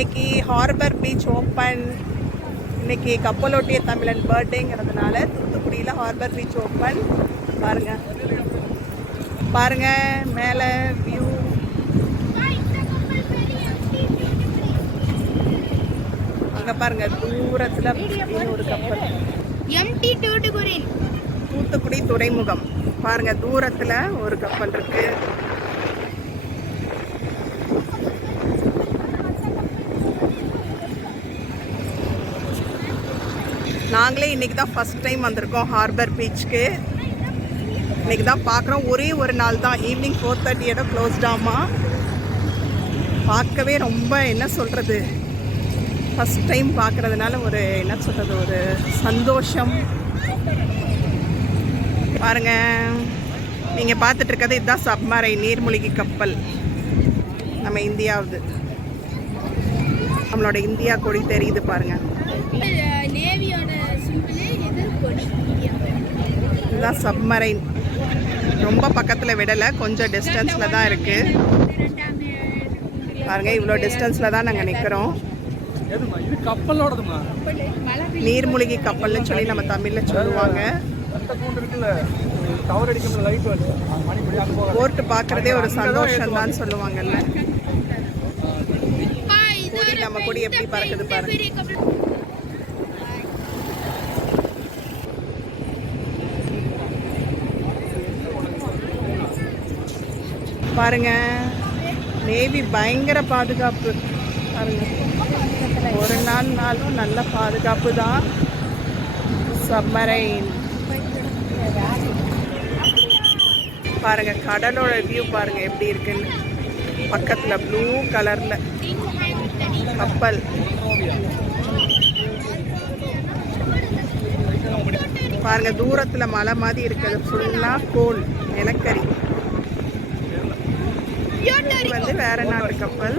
இன்னைக்கு harbour beach open. இன்னைக்கு கப்பலோட்டிய தமிழன் பர்த்டேங்கிறதுனால தூத்துக்குடியில் ஹார்பர் பீச் ஓப்பன். பாருங்க. பாருங்க மேலே வியூ அங்கே பாருங்க தூரத்தில் ஒரு கப்பல். எம்டி தூட்டுக்குடியில் தூத்துக்குடி துறைமுகம். பாருங்க தூரத்துல ஒரு கப்பல் இருக்கு. நாங்களே இன்றைக்கி தான் ஃபர்ஸ்ட் டைம் வந்திருக்கோம் ஹார்பர் பீச்சுக்கு இன்னைக்கு தான் பார்க்குறோம். ஒரே ஒரு நாள் தான். ஈவினிங் ஃபோர் தேர்ட்டியோட க்ளோஸ்டாமா பார்க்கவே ரொம்ப என்ன சொல்கிறது ஃபஸ்ட் டைம் பார்க்குறதுனால ஒரு என்ன சொல்கிறது ஒரு சந்தோஷம். பாருங்கள் நீங்கள் பார்த்துட்டு இருக்கிறது இதுதான் சப்மரை நீர்மூழ்கி கப்பல். நம்ம இந்தியாவது. நம்மளோட இந்தியா கொடி தெரியுது பாருங்கள் இதுதான் சப்மரைன். ரொம்ப பக்கத்தில் விடலை கொஞ்சம் டிஸ்டன்ஸில் தான் இருக்குது பாருங்க இவ்வளோ டிஸ்டன்ஸில் தான் நாங்கள் நிற்கிறோம் நீர்மூழ்கி கப்பல்னு சொல்லி நம்ம தமிழில் சொல்லுவாங்க. போர்ட்டு பார்க்குறதே ஒரு சந்தோஷம் தான் சொல்லுவாங்கல்ல கொடி நம்ம கொடி எப்படி பறக்குது பாருங்க. பாருங்க. நேவி பயங்கர பாதுகாப்பு. ஒரு நாள் நாளும் நல்ல பாதுகாப்பு தான். சம்மரைன் பாருங்க கடலோட வியூ பாருங்க எப்படி இருக்குன்னு. பக்கத்துல ப்ளூ கலர்ல கப்பல். பாருங்க தூரத்துல மலை மாதிரி இருக்குது. ஃபுல்லா கோல் நிலக்கரி. இது வேற நாட்டு கப்பல்.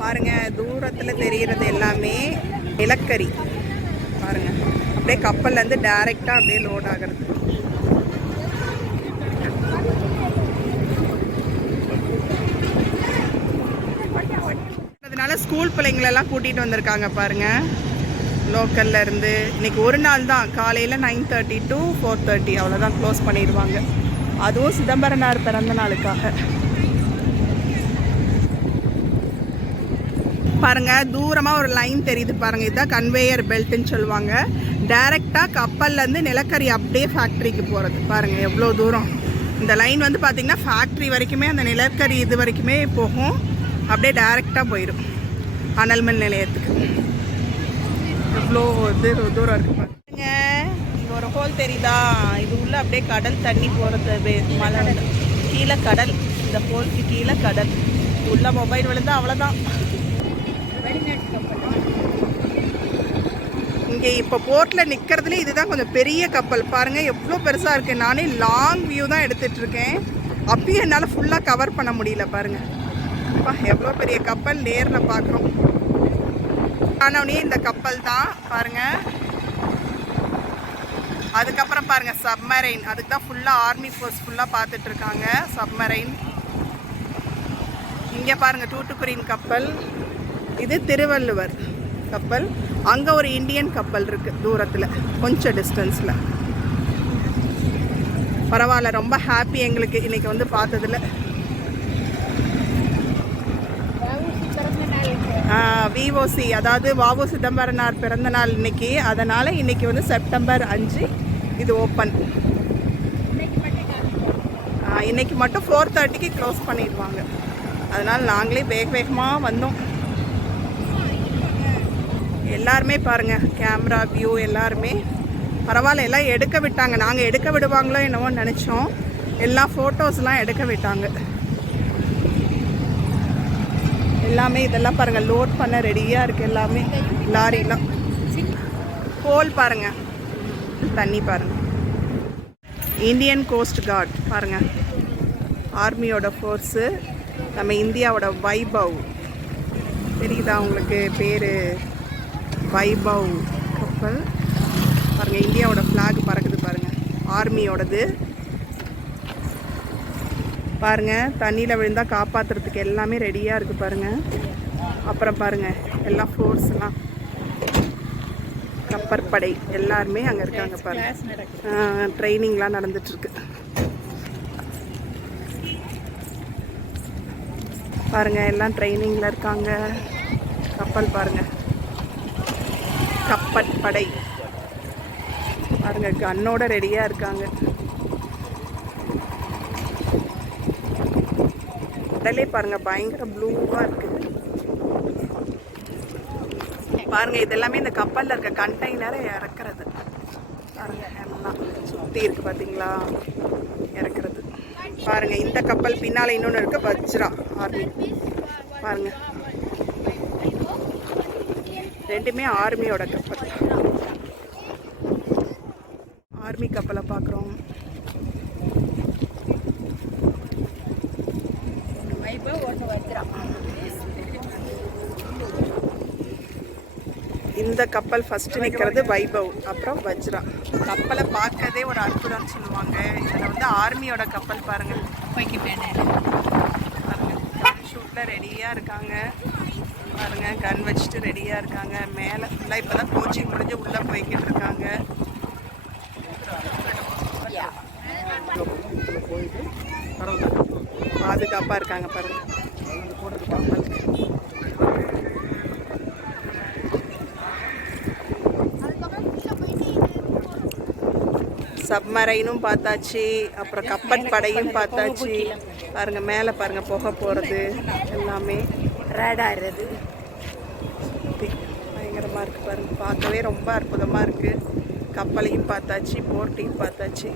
பாருங்க தூரத்துல தெரிகிறது எல்லாமே நிலக்கரி. பாருங்க அப்படியே கப்பல்ல இருந்து டைரக்டா அப்படியே லோட் ஆகுறது அதனால ஸ்கூல் பிள்ளைங்களெல்லாம் கூட்டிகிட்டு வந்திருக்காங்க பாருங்கள் லோக்கல்ல இருந்து. இன்னைக்கு ஒரு நாள் தான். காலையில் nine thirty to four thirty அவ்வளோதான் க்ளோஸ் பண்ணிடுவாங்க அதுவும் சிதம்பரனார் பிறந்த நாளுக்காக. பாருங்க தூரமாக ஒரு லைன் தெரியுது பாருங்க. இதுதான் கன்வேயர் பெல்ட்னு சொல்லுவாங்க. டைரெக்டாக கப்பல்லேருந்து நிலக்கரி அப்படியே ஃபேக்ட்ரிக்கு போகிறது பாருங்க எவ்வளோ தூரம். இந்த லைன் வந்து பார்த்திங்கன்னா ஃபேக்ட்ரி வரைக்குமே அந்த நிலக்கரி இது வரைக்குமே போகும். அப்படியே டைரெக்டாக போயிடும் அனல்மல் நிலையத்துக்கு. எவ்வளோ தூரம் தூரம் இருக்கு பாருங்க. இங்கே ஒரு ஹோல் தெரியுதா? இது உள்ள அப்படியே கடல் தண்ணி போகிறது மலை கீழே கடல். இந்த ஹோலுக்கு கீழே கடல். உள்ள மொபைல் விழுந்தா அவ்வளோதான் இங்கே இப்போ போர்ட்டில் நிற்கிறதுலே இதுதான் கொஞ்சம் பெரிய கப்பல். பாருங்கள் எவ்வளோ பெருசாக இருக்குது நானே லாங் வியூ தான் எடுத்துகிட்ருக்கேன் அப்பயும் என்னால் ஃபுல்லாக கவர் பண்ண முடியல பாருங்கள் அப்பா எவ்வளோ பெரிய கப்பல் நேரில் பார்க்குறோம் ஆனவுடனே இந்த கப்பல் தான். பாருங்கள் அதுக்கப்புறம் பாருங்கள் சப்மரைன். அதுக்கு தான் ஃபுல்லாக ஆர்மி ஃபோர்ஸ் ஃபுல்லாக பார்த்துட்டு இருக்காங்க சப்மரைன். இங்கே பாருங்க தூட்டுக்குடியின் கப்பல். இது திருவள்ளுவர் கப்பல். அங்கே ஒரு இந்தியன் கப்பல் இருக்கு தூரத்தில் கொஞ்சம் டிஸ்டன்ஸில் பரவாயில்ல ரொம்ப ஹாப்பி எங்களுக்கு இன்றைக்கி வந்து பார்த்ததுல. விஓசி அதாவது வாவு சிதம்பரனார் பிறந்த நாள் இன்னைக்கு. அதனால் இன்னைக்கு வந்து செப்டம்பர் அஞ்சு இது ஓப்பன். இன்னைக்கு மட்டும் ஃபோர் தேர்ட்டிக்கு க்ளோஸ் பண்ணிடுவாங்க. அதனால் நாங்களே வேக வேகமாக வந்தோம். எல்லாருமே பாருங்கள் கேமரா வியூ எல்லாருமே. பரவாயில்ல எல்லாம் எடுக்க விட்டாங்க. நாங்கள் எடுக்க விடுவாங்களோ என்னவோ நினச்சோம். எல்லா ஃபோட்டோஸ்லாம் எடுக்க விட்டாங்க. எல்லாமே இதெல்லாம் பாருங்க. லோட் பண்ண ரெடியாக இருக்குது எல்லாமே. லாரிலாம். கோல் பாருங்க. தண்ணி பாருங்க. இந்தியன் கோஸ்ட் கார்ட் பாருங்க. ஆர்மியோட ஃபோர்ஸு நம்ம இந்தியாவோட வைபவ். தெரியுதா உங்களுக்கு பேர்? வைபவ் கப்பல். பாருங்கள் இந்தியாவோட ஃப்ளாக் பறக்குது பாருங்கள் ஆர்மியோடது பாருங்கள் தண்ணியில் விழுந்தால் காப்பாற்றுறதுக்கு எல்லாமே ரெடியாக இருக்குது பாருங்கள் அப்புறம் பாருங்கள் எல்லாம் ஃபோர்ஸ்லாம் கப்பற்படை எல்லாருமே அங்கே இருக்காங்க பாருங்க. ட்ரைனிங்லாம் நடந்துட்டுருக்கு. பாருங்க எல்லாம் ட்ரைனிங்கில் இருக்காங்க. கப்பல் பாருங்க. கப்பற்படை பாருங்க கன்னோட ரெடியாக இருக்காங்க. கடலே பாருங்க பயங்கர ப்ளூவாக இருக்குது பாருங்க இதெல்லாமே இந்த கப்பல்ல இருக்க கண்டெய்னரை இறக்குறது. பாருங்க எல்லாம் சுத்தி இருக்கு பாத்தீங்களா? இறக்குறது. பாருங்க இந்த கப்பல் பின்னால இன்னொன்று இருக்கு வஜ்ரா ஆர்மி. பாருங்க. ரெண்டுமே ஆர்மியோட கப்பல் ஆர்மி கப்பலை பார்க்குறோம் இந்த கப்பல் ஃபர்ஸ்ட் நிற்கிறது வைபவ் அப்புறம் வஜ்ரா. கப்பலை பார்க்கறதே ஒரு அற்புதம்னு சொல்லுவாங்க. இதில் வந்து ஆர்மியோட கப்பல் பாருங்க. பாருங்க கன் ஷூட்டில் ரெடியாக இருக்காங்க. பாருங்க கன் வச்சுட்டு ரெடியாக இருக்காங்க. மேலே ஃபுல்லாக இப்போ தான் கோச்சிங் முடிஞ்சு உள்ளே போய்கிட்டு இருக்காங்க. பாதுகாப்பாக இருக்காங்க பாருங்க கப்பலுக்கு சப்மரைனும் பார்த்தாச்சு அப்புறம் கப்பற்படையும் பார்த்தாச்சு. பாருங்க மேலே பாருங்க புகை போகிறது எல்லாமே ரேடாகிறது பயங்கரமாக இருக்குது. பாருங்க பார்க்கவே ரொம்ப அற்புதமாக இருக்குது கப்பலையும் பார்த்தாச்சு போட்டையும் பார்த்தாச்சு.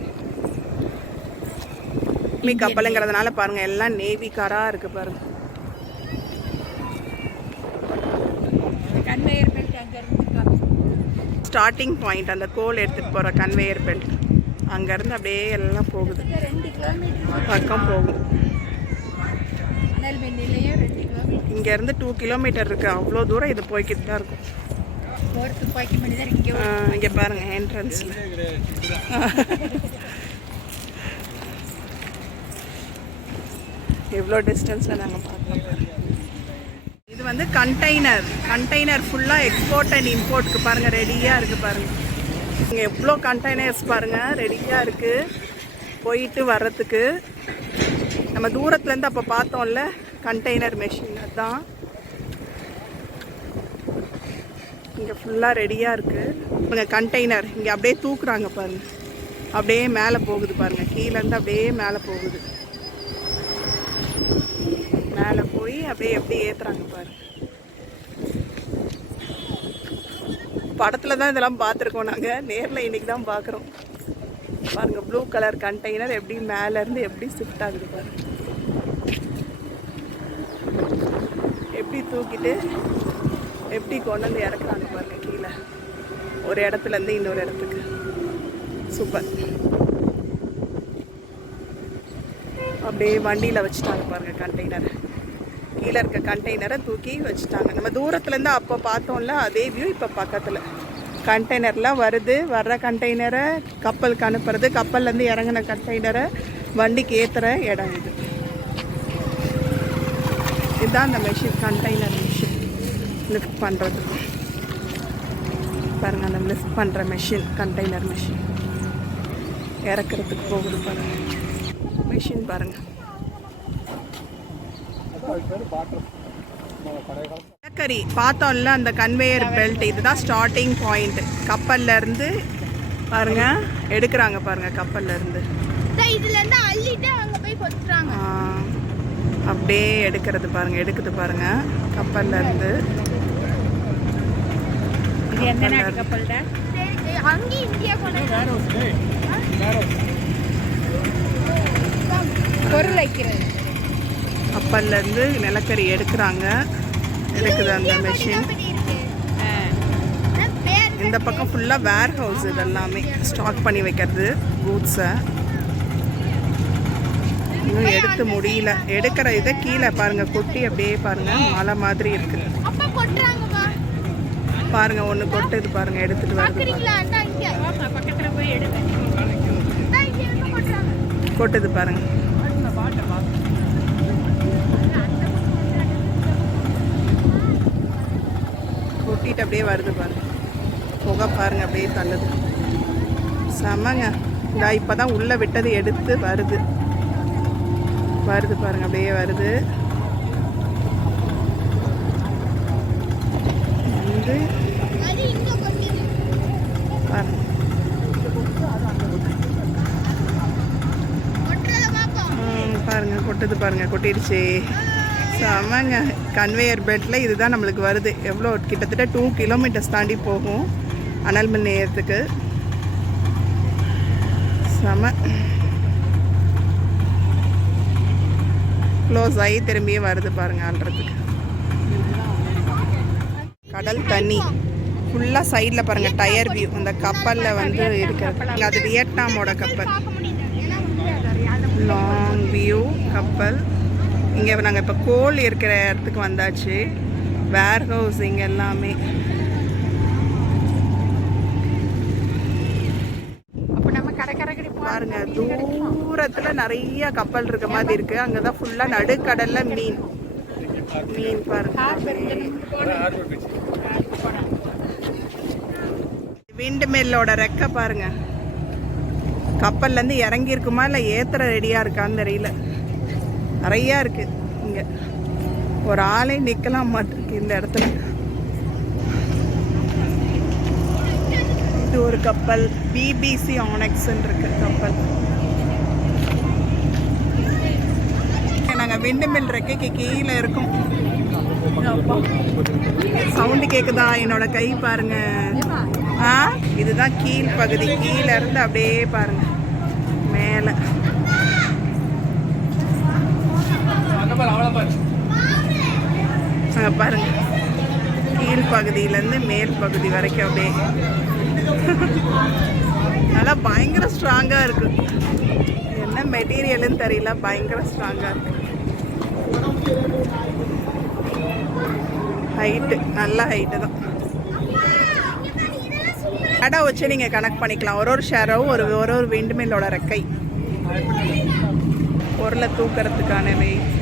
நேவி கப்பலுங்கிறதுனால பாருங்க எல்லாம் நேவி காராக இருக்கு பாருங்க. கன்வேயர் பெல்ட் அங்கே இருந்து ஸ்டார்டிங் பாயிண்ட் அந்த கோல் எடுத்துகிட்டு போகிற கன்வேயர் பெல்ட் அங்கேருந்து அப்படியே எல்லாம் போகுது. பக்கம் போகும். ரெண்டு இங்கேருந்து டூ கிலோமீட்டர் இருக்குது அவ்வளோ தூரம் இது போய்கிட்டு தான் இருக்கும். இங்கே இங்கே பாருங்கள் என்ட்ரன்ஸில் எவ்வளோ டிஸ்டன்ஸில் நாங்கள் பார்க்கலாம். இது வந்து கண்டெய்னர் கண்டெய்னர் ஃபுல்லாக எக்ஸ்போர்ட் அண்ட் இம்போர்ட்டுக்கு பாருங்கள் ரெடியாக இருக்குது பாருங்கள் இங்கே எவ்வளோ கண்டெய்னர்ஸ் பாருங்கள் ரெடியாக இருக்குது போயிட்டு வர்றதுக்கு. நம்ம தூரத்துலேருந்து அப்போ பார்த்தோம்ல கண்டெய்னர் மெஷின் அதுதான் இங்கே ஃபுல்லாக ரெடியாக இருக்குது இங்கே கண்டெய்னர் இங்கே அப்படியே தூக்குறாங்க பாருங்க. அப்படியே மேலே போகுது பாருங்க. கீழேருந்து அப்படியே மேலே போகுது. மேலே போய் அப்படியே எப்படி ஏற்றுறாங்க பாருங்க. படத்தில் தான் இதெல்லாம் பார்த்துருக்கோம் நாங்கள் நேரில் இன்னைக்கு தான் பார்க்குறோம். பாருங்க ப்ளூ கலர் கண்டெய்னர் எப்படி மேலேருந்து எப்படி ஷிஃப்ட் ஆகுது பாருங்க. எப்படி தூக்கிட்டு எப்படி கொண்டு வந்து இறக்குறாங்க பாருங்க கீழே. ஒரு இடத்துலேருந்து இன்னொரு இடத்துக்கு. சூப்பர் அப்படியே வண்டியில் வச்சுட்டாங்க பாருங்கள் கண்டெய்னரை கீழே இருக்க கண்டெய்னரை தூக்கி வச்சுட்டாங்க. நம்ம தூரத்துலேருந்து அப்போ பார்த்தோம்ல அதே வியூ இப்போ பக்கத்தில். கண்டெய்னர்லாம் வருது வர்ற கண்டெய்னரை கப்பலுக்கு அனுப்புறது கப்பல்லேருந்து இறங்கின கண்டெய்னரை வண்டிக்கு ஏற்றுற இடம் இது. இதுதான் அந்த மெஷின் கண்டெய்னர் மிஷின் லிஃப்ட் பண்ணுறது பாருங்கள் அந்த லிஃப்ட் பண்ணுற மெஷின் கண்டெய்னர் மிஷின் இறக்குறதுக்கு போகுது பாருங்கள் மிஷின் பாருங்கள் நிலக்கரி பார்த்தோம்ல அந்த கன்வேயர் பெல்ட் இதுதான் ஸ்டார்டிங் பாயிண்ட் கப்பல்ல இருந்து பாருங்க எடுக்கிறாங்க பாருங்க கப்பல்ல இருந்து. இதுல இருந்து அள்ளிட்டு அங்க போய் கொத்துறாங்க அப்படியே எடுக்கிறது பாருங்க எடுக்குது பாருங்க கப்பல்ல இருந்து. இது எந்த நாட்டு கப்பல்டா? அங்கே இந்தியா கொண்டு பொருள் வைக்கிறது. கப்பல்ல இருந்து நிலக்கரி எடுக்கிறாங்க. எடுக்குது அந்த மெஷின் இந்த பக்கம் ஃபுல்லாக வேர் ஹவுஸ் இது எல்லாமே ஸ்டாக் பண்ணி வைக்கிறது கூட்ஸை இன்னும் எடுத்து முடியல. எடுக்கிற இதை கீழே பாருங்க கொட்டி அப்படியே பாருங்க மலை மாதிரி இருக்கு. அப்பா கொட்டுறாங்கம்மா பாருங்க ஒன்று கொட்டுது பாருங்க எடுத்துட்டு வருது பாருங்க. பாக்குறீங்களா அண்ணா இங்க பக்கத்துல போய் எடுங்க இங்க இருந்து கொட்டுறாங்க கொட்டுது பாருங்க லைட் அப்படியே வருது பாருங்க. புகை பாருங்க அப்படியே தள்ளுது. செமங்க இந்த இப்பதான் உள்ளே விட்டது எடுத்து வருது. வருது பாருங்க அப்படியே வருது. வந்து பாருங்க. கொட்டுறத பாருங்க கொட்டுது பாருங்க கொட்டிடுச்சு. செமங்க கன்வேயர் பெல்ட்டில் இதுதான் நம்மளுக்கு வருது. எவ்வளோ? கிட்டத்தட்ட டூ கிலோமீட்டர்ஸ் தாண்டி போகும் அனல் மின் நிலையத்துக்கு. செம. க்ளோஸ் ஆகி திரும்பியே வருது பாருங்க ஆள்றதுக்கு கடல் தண்ணி. ஃபுல்லாக சைடில் பாருங்கள் டயர் வியூ அந்த கப்பலில் வந்து இருக்கிறது. அது வியட்நாமோட கப்பல். லாங் வியூ கப்பல். இங்கே நாங்கள் இப்போ கோல் இருக்கிற இடத்துக்கு வந்தாச்சு. வேர் ஹவுசிங் எல்லாமே. பாருங்க தூரத்தில் நிறைய கப்பல் இருக்க மாதிரி இருக்கு. அங்கே தான் ஃபுல்லாக நடுக்கடல்ல மீன். மீன் பாருங்க. விண்டு மில்லோட ரெக்கை பாருங்க. கப்பல்லேருந்து இறங்கி இருக்குமா இல்லை ஏத்துற ரெடியாக இருக்கான்னு தெரியல. நிறையா இருக்குது இங்கே ஒரு ஆளே நிற்கலாம் மாட்டிருக்கு இந்த இடத்துல. இது ஒரு கப்பல். பிபிசி ஆனெக்ஸ்ன்னு இருக்கு கப்பல். நாங்கள் விண்டுமில் ரெக்கைக்கு கீழே இருக்கோம். சவுண்டு கேக்குதா? என்னோட கை பாருங்க. ஆ? இதுதான் கீழ் பகுதி. கீழே இருந்து அப்படியே பாருங்க. மேலே அந்த மாதிரி அவ்வளோ பாரு அங்கே பாருங்க. கீழ் பகுதியிலேருந்து மேல் பகுதி வரைக்கும் அப்படியே. நல்லா பயங்கர ஸ்ட்ராங்காக இருக்கு. என்ன மெட்டீரியல்னு தெரியல பயங்கர ஸ்ட்ராங்காக இருக்கு. ஹைட்டு நல்ல ஹைட்டு தான். இடம் வச்சு நீங்கள் கனெக்ட் பண்ணிக்கலாம். ஒரு ஒரு ஷேரவும் ஒரு ஒரு ஒரு விண்டுமில்லோட ரெக்கை. பொருளை தூக்கிறதுக்கான வெயிட்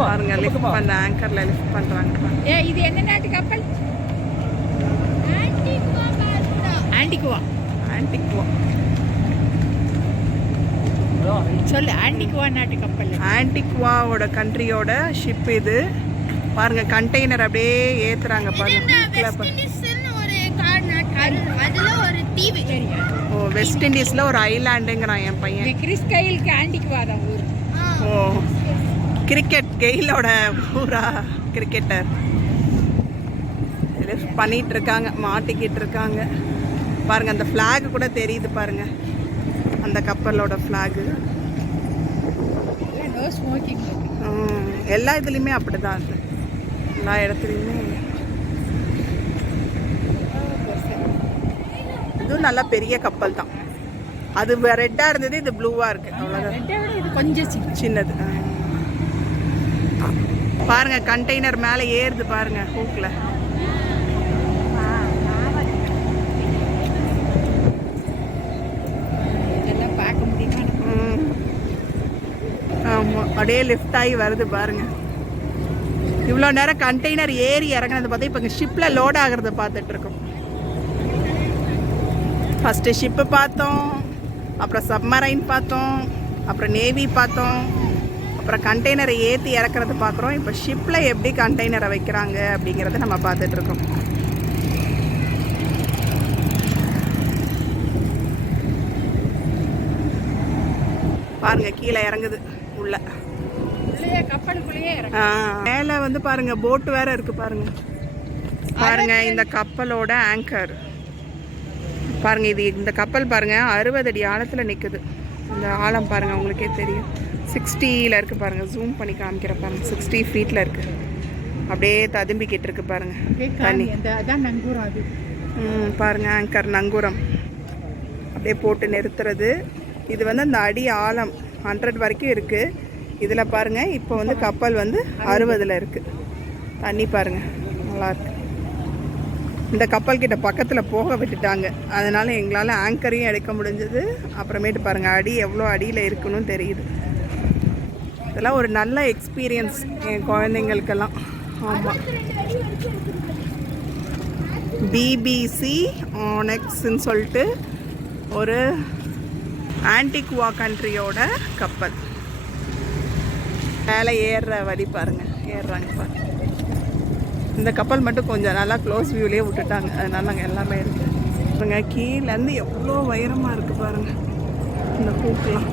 பாருங்க லிஃப்ட் பண்ண ஆங்கர்ல லிஃப்ட் பண்றாங்க ஏ இது என்ன நாட்டு கப்பல்? ஆண்டிகுவா ஆன்டிக்வா சொல்லு ஆண்டிகுவா நாட்டு கப்பல். ஆன்டிக்வாவோட கண்ட்ரியோட ஷிப் இது. பாருங்க கண்டெய்னர் அப்படியே ஏத்துறாங்க பாருங்க. ஓ வெஸ்ட் இண்டீஸ்ல ஒரு ஐலாண்டுங்கிறான் என் பையன். கிறிஸ்கைலுக்கு ஆண்டிகுவா தான் ஊர். ஓ கிரிக்கெட் கெயிலோட ஊரா கிரிக்கெட்டர் லிஃப்ட் பண்ணிட்டு இருக்காங்க மாட்டிக்கிட்டு இருக்காங்க பாருங்க அந்த ஃப்ளாக் கூட தெரியுது பாருங்க. அந்த கப்பலோட ஃப்ளாகு எல்லா இதுலேயுமே அப்படிதான் அது. எல்லா இடத்துலையுமே. இதுவும் நல்லா பெரிய கப்பல் தான் அது ரெட்டாக இருந்தது இது ப்ளூவாக இருக்கு. அவ்வளோதான் இது கொஞ்சம் சின்ன சின்னது. ஆ. பாருங்க கண்டெய்னர் மேலே ஏறுது பாருங்க ஹூக்கில் ஆமாம் அப்படியே லிஃப்ட் ஆகி வருது பாருங்க. இவ்வளோ நேரம் கண்டெய்னர் ஏறி இறங்குனது பார்த்தா இப்போ இங்கே ஷிப்பில் லோட் ஆகிறத பார்த்துட்டு இருக்கோம். ஃபஸ்ட்டு ஷிப்பு பார்த்தோம். அப்புறம் சப்மரைன் பார்த்தோம் அப்புறம் நேவி பார்த்தோம் அப்புறம் கண்டெய்னரை ஏற்றி இறக்குறது பார்க்குறோம். இப்போ ஷிப்பில் எப்படி கண்டெய்னரை வைக்கிறாங்க அப்படிங்கிறத நம்ம பார்த்துட்டு இருக்கோம். பாருங்க கீழே இறங்குது உள்ள. மேலே வந்து பாருங்க போட்டு வேற இருக்கு பாருங்க. பாருங்க இந்த கப்பலோட ஆங்கர் பாருங்க இது இந்த கப்பல் பாருங்க அறுபது அடி ஆழத்தில் நிற்குது இந்த ஆழம் பாருங்க உங்களுக்கே தெரியும். சிக்ஸ்டியில் இருக்கு பாருங்க ஜூம் பண்ணி காமிக்கிற பாருங்க. சிக்ஸ்டி ஃபீட்டில் இருக்கு. அப்படியே ததும்பிக்கிட்டு இருக்கு பாருங்க. தண்ணி. ம், பாருங்க ஆங்கர் நங்கூரம். அப்படியே போட்டு நிறுத்துறது. இது வந்து அந்த அடி ஆழம் ஹண்ட்ரட் வரைக்கும் இருக்குது இதில் பாருங்க இப்போ வந்து கப்பல் வந்து அறுபதில் இருக்குது தண்ணி பாருங்க நல்லா இருக்கு. இந்த கப்பல் கிட்ட பக்கத்தில் போக விட்டுட்டாங்க. அதனால எங்களால் ஆங்கரையும் எடுக்க முடிஞ்சது. அப்புறமேட்டு பாருங்கள் அடி எவ்வளோ அடியில் இருக்குன்னு தெரியுது. இதெல்லாம் ஒரு நல்ல எக்ஸ்பீரியன்ஸ் என் குழந்தைங்களுக்கெல்லாம். ஆமாம் பிபிசி ஆனெக்ஸ்ன்னு சொல்லிட்டு ஒரு ஆன்டிகுவா கண்ட்ரியோட கப்பல். மேலே ஏறுற வழி பாருங்கள் ஏறுறாங்க பாருங்கள் இந்த கப்பல் மட்டும் கொஞ்சம் நல்லா க்ளோஸ் வியூலேயே விட்டுட்டாங்க. அதனால அங்கே எல்லாமே இருக்கு. பாருங்க கீழேருந்து எவ்வளோ உயரமாக இருக்குது பாருங்கள் இந்த பூக்கெலாம்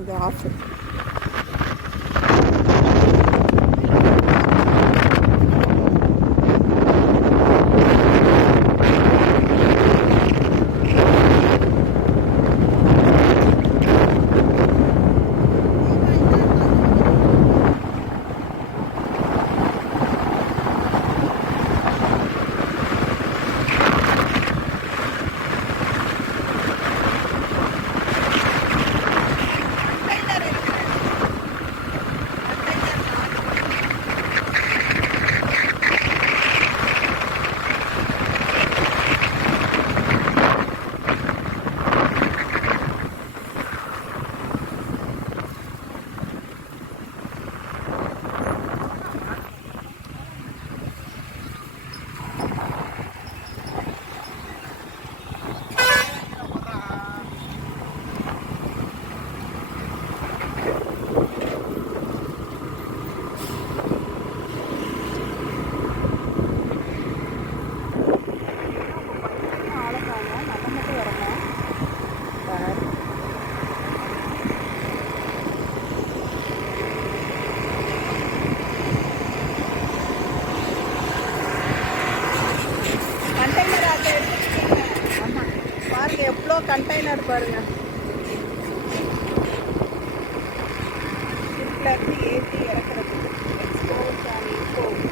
இது ஆஃபர் கண்டெய்னர் ஆட்டோ எடுத்துக்கிட்டீங்க ஆமாம் பாருங்க எவ்வளோ கண்டெய்னர் பாருங்க. இருந்து ஏற்றி இறக்குறது எக்ஸ்போர்ட் அண்ட் இம்போர்ட்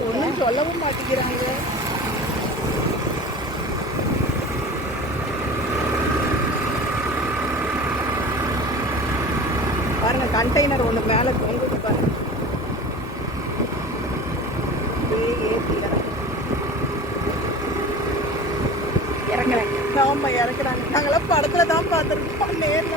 ஒன்றும் சொல்லவும் மாட்டேங்கிறாங்க பாருங்க கண்டெய்னர் ஒன்று மேலே தொங்குது பாருங்க. அப்படியே இறங்குறாங்க ஆமா இறக்குறாங்க நாங்களாம் படத்துல தான் பார்த்துருக்கோம். நேர்ல